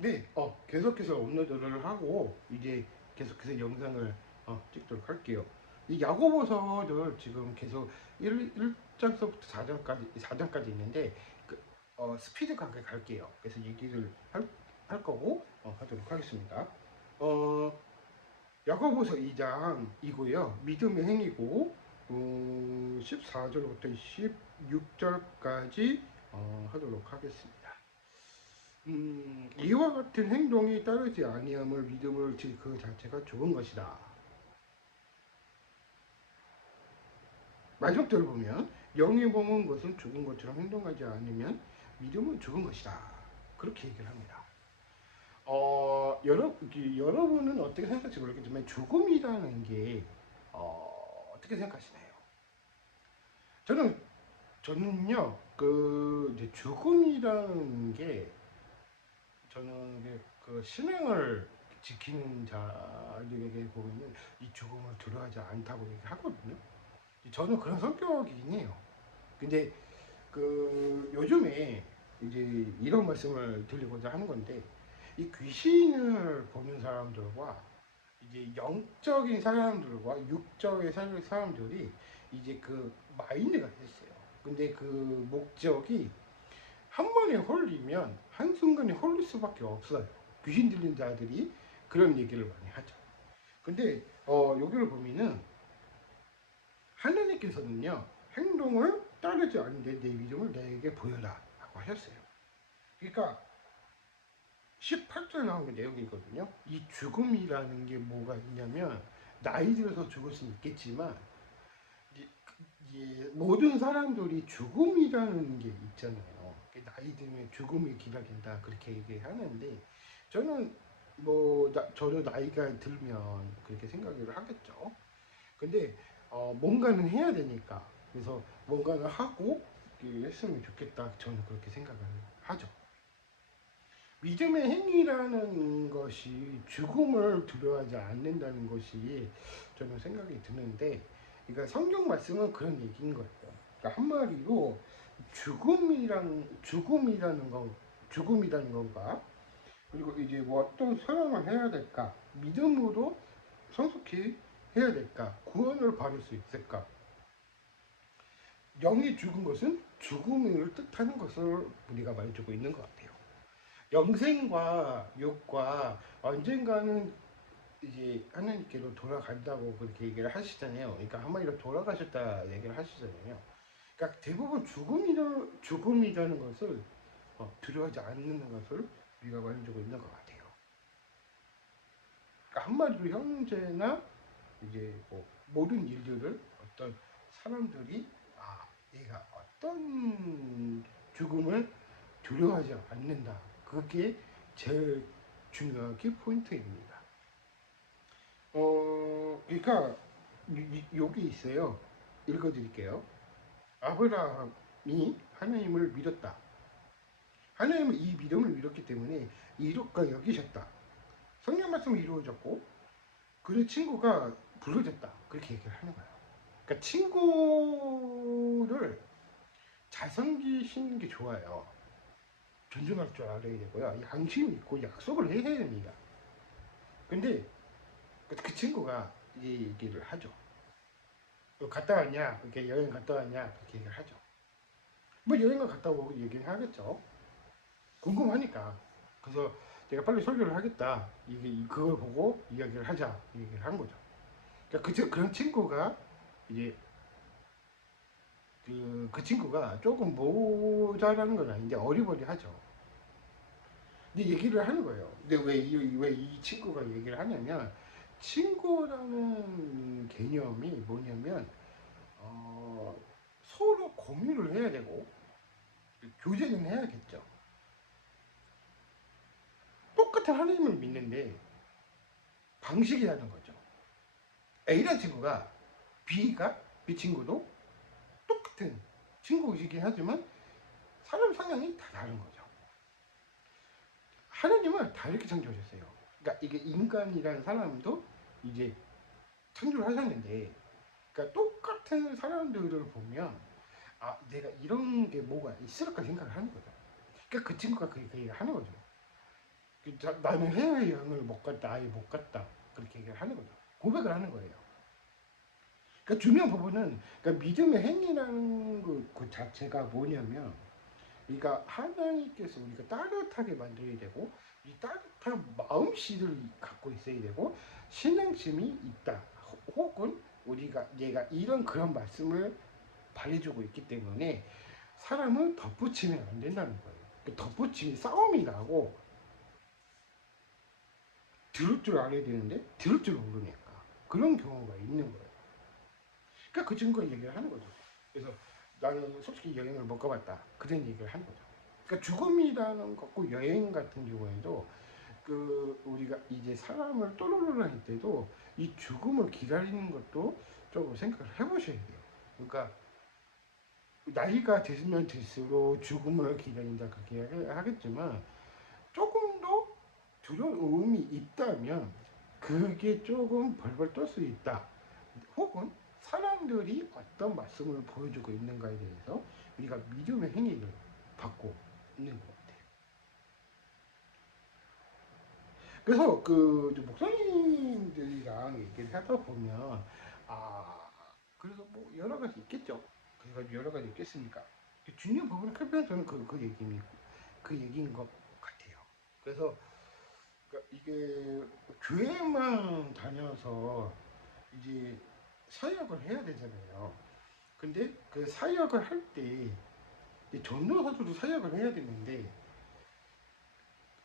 네, 계속해서 업로드를 하고 이제 계속해서 영상을 찍도록 할게요. 이 야고보서를 지금 계속 1장서부터 4장까지 있는데 스피드 가게 갈게요. 그래서 얘기를 할 거고 하도록 하겠습니다. 어, 야고보서 2장이고요. 믿음의 행위고 14절부터 16절까지 하도록 하겠습니다. 이와 같은 행동이 따르지 아니함을 믿음을 그 자체가 죽은 것이다. 마지막대로 보면 영이 먹은 것은 죽은 것처럼 행동하지 않으면 믿음은 죽은 것이다. 그렇게 얘기를 합니다. 여러분은 어떻게 생각할지 모르겠지만 죽음이라는 게 어떻게 생각하시나요? 저는요 이제 죽음이라는 게 저는 그 신앙을 지키는 자들에게 보면 이 죽음을 두려워하지 않다고 얘기하거든요. 저는 그런 성격이긴 해요. 근데 요즘에 이제 이런 말씀을 드리고자 하는 건데 이 귀신을 보는 사람들과 이제 영적인 사람들과 육적인 사람들이 이제 그 마인드가 있어요. 근데 그 목적이 한 번에 홀리면 한순간에 홀릴 수밖에 없어요. 귀신 들린 자들이 그런 얘기를 많이 하죠. 근데 여기를 보면은 하나님께서는요 행동을 따르지 않는데 내 믿음을 내게 보여라 라고 하셨어요. 그러니까 18절 나오는 내용이거든요. 이 죽음이라는 게 뭐가 있냐면 나이 들어서 죽을 수는 있겠지만 모든 사람들이 죽음이라는 게 있잖아요. 나이 들면 죽음이 기다린다 그렇게 얘기하는데 저는 저도 나이가 들면 그렇게 생각을 하겠죠. 근데 뭔가는 해야 되니까 그래서 뭔가를 하고 했으면 좋겠다 저는 그렇게 생각을 하죠. 믿음의 행위라는 것이 죽음을 두려워하지 않는다는 것이 저는 생각이 드는데, 그러니까 성경 말씀은 그런 얘기인 거예요. 그러니까 한마디로 죽음이라는 건가? 그리고 이제 뭐 어떤 사랑을 해야 될까? 믿음으로 성숙히 해야 될까? 구원을 받을 수 있을까? 영이 죽은 것은 죽음을 뜻하는 것을 우리가 말해주고 있는 것 같아요. 영생과 육과 언젠가는 이제 하나님께로 돌아간다고 그렇게 얘기를 하시잖아요. 그러니까 한마디로 돌아가셨다 얘기를 하시잖아요. 그러니까 대부분 죽음이라는 것을 두려워하지 않는 것을 우리가 말해주고 있는 것 같아요. 그러니까 한마디로 형제나 이제 뭐 모든 일들을 어떤 사람들이 얘가 어떤 죽음을 두려워하지 않는다. 그게 제일 중요한 포인트입니다. 그러니까 여기 있어요. 읽어드릴게요. 아브라함이 하나님을 믿었다. 하나님은 이 믿음을 믿었기 때문에 이룩과 여기셨다. 성경 말씀이 이루어졌고 그의 친구가 부르졌다. 그렇게 얘기를 하는 거예요. 그러니까 친구를 잘 섬기시는 게 좋아요. 존중할 줄 알아야 되고요. 양심이 있고 약속을 해야 됩니다. 근데 그 친구가 이 얘기를 하죠. 갔다 왔냐? 이렇게 여행 갔다 왔냐? 그렇게 얘기를 하죠. 뭐 여행을 갔다 오고 얘기를 하겠죠. 궁금하니까. 그래서 내가 빨리 설교를 하겠다. 그걸 보고 이야기를 하자. 얘기를 한 거죠. 그러니까 그런 친구가 이제 그 친구가 조금 모자라는 건 아닌데 어리버리하죠. 근데 얘기를 하는 거예요. 근데 왜 이 친구가 얘기를 하냐면 친구라는 개념이 뭐냐면 서로 공유를 해야 되고 교제는 해야겠죠. 똑같은 하나님을 믿는데 방식이 다른 거죠. A라는 친구가 B 친구도 똑같은 친구이긴 하지만 사람 성향이 다 다른 거죠. 하나님은 다 이렇게 창조하셨어요. 그러니까 이게 인간이라는 사람도 이제 창조를 하셨는데, 그러니까 똑같은 사람들을 보면 내가 이런 게 뭐가 있을까 생각을 하는 거죠. 그러니까 그 친구가 그 얘기를 하는 거죠. 나는 해외여행을 못 갔다, 아예 못 갔다. 그렇게 얘기를 하는 거죠. 고백을 하는 거예요. 그러니까 중요한 부분은, 그러니까 믿음의 행위라는 그 자체가 뭐냐면, 그러니까 하나님께서 우리가 따뜻하게 만들어야 되고, 이 따뜻한 마음씨를 갖고 있어야 되고, 신앙심이 있다. 혹은 우리가 얘가 이런 그런 말씀을 발해주고 있기 때문에 사람을 덧붙이면 안 된다는 거예요. 그 덧붙임이 싸움이 나고 들을 줄 알아야 되는데 들을 줄 모르니까 그런 경우가 있는 거예요. 그러니까 그 증거를 얘기를 하는 거죠. 그래서 나는 솔직히 여행을 못 가봤다. 그런 얘기를 하는 거죠. 그러니까 죽음이라는 것고 여행 같은 경우에도 그 우리가 이제 사람을 또르르 할 때도 이 죽음을 기다리는 것도 조금 생각을 해보셔야 돼요. 그러니까 나이가 들면 들수록 죽음을 기다린다 그렇게 하겠지만 조금 더 두려움이 있다면 그게 조금 벌벌 떨 수 있다. 혹은 사람들이 어떤 말씀을 보여주고 있는가에 대해서 우리가 믿음의 행위를 받고 있는 것 같아요. 그래서 그 목사님들이랑 얘기를 하다 보면 아 그래서 뭐 여러 가지 있겠죠. 그래서 여러 가지 있겠습니까? 중요한 부분은 클피는 저는 그 얘기인 것 같아요. 그래서 그러니까 이게 교회만 다녀서 이제 사역을 해야 되잖아요. 근데 그 사역을 할 때 전도사들도 사역을 해야 되는데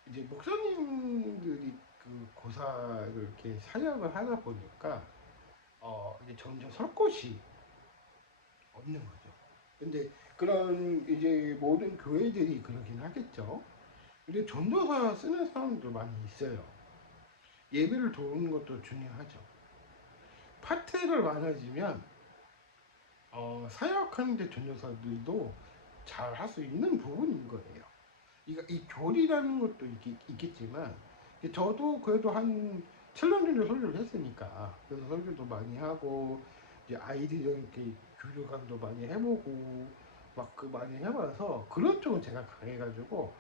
이제 목사님들이 그 고사를 이렇게 사역을 하다 보니까 이제 점점 설 곳이 없는 거죠. 근데 그런 이제 모든 교회들이 그러긴 하겠죠. 근데 전도사 쓰는 사람도 많이 있어요. 예배를 도우는 것도 중요하죠. 파트를 많아지면 사역하는데 전도사들도 잘 할 수 있는 부분인 거예요. 이 교리라는 것도 있겠지만 저도 그래도 한 7년 정도 설교를 했으니까 그래서 설교도 많이 하고 이제 아이들이랑 이렇게 교류강도 많이 해보고 막 그 많이 해봐서 그런 쪽은 제가 강해가지고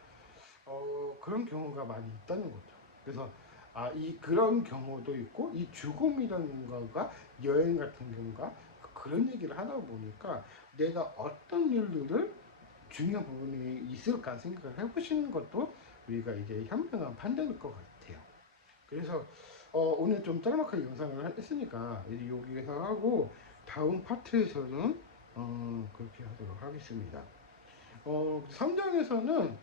그런 경우가 많이 있다는 거죠. 그래서 이 그런 경우도 있고 이 죽음이라는 거가 여행 같은 경우가 그런 얘기를 하다 보니까 내가 어떤 일들을 중요한 부분이 있을까 생각을 해보시는 것도 우리가 이제 현명한 판단일 것 같아요. 그래서 오늘 좀 짤막하게 영상을 했으니까 이제 여기에서 하고 다음 파트에서는 그렇게 하도록 하겠습니다. 3장에서는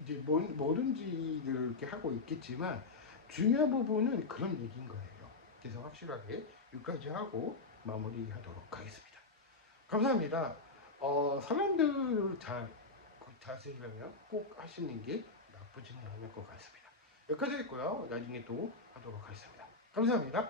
이제 뭐든지를 이렇게 하고 있겠지만 중요한 부분은 그런 얘기인 거예요. 그래서 확실하게 여기까지 하고 마무리하도록 하겠습니다. 감사합니다. 사람들을 잘 다스리려면 꼭 하시는 게 나쁘지는 않을 것 같습니다. 여기까지 했고요. 나중에 또 하도록 하겠습니다. 감사합니다.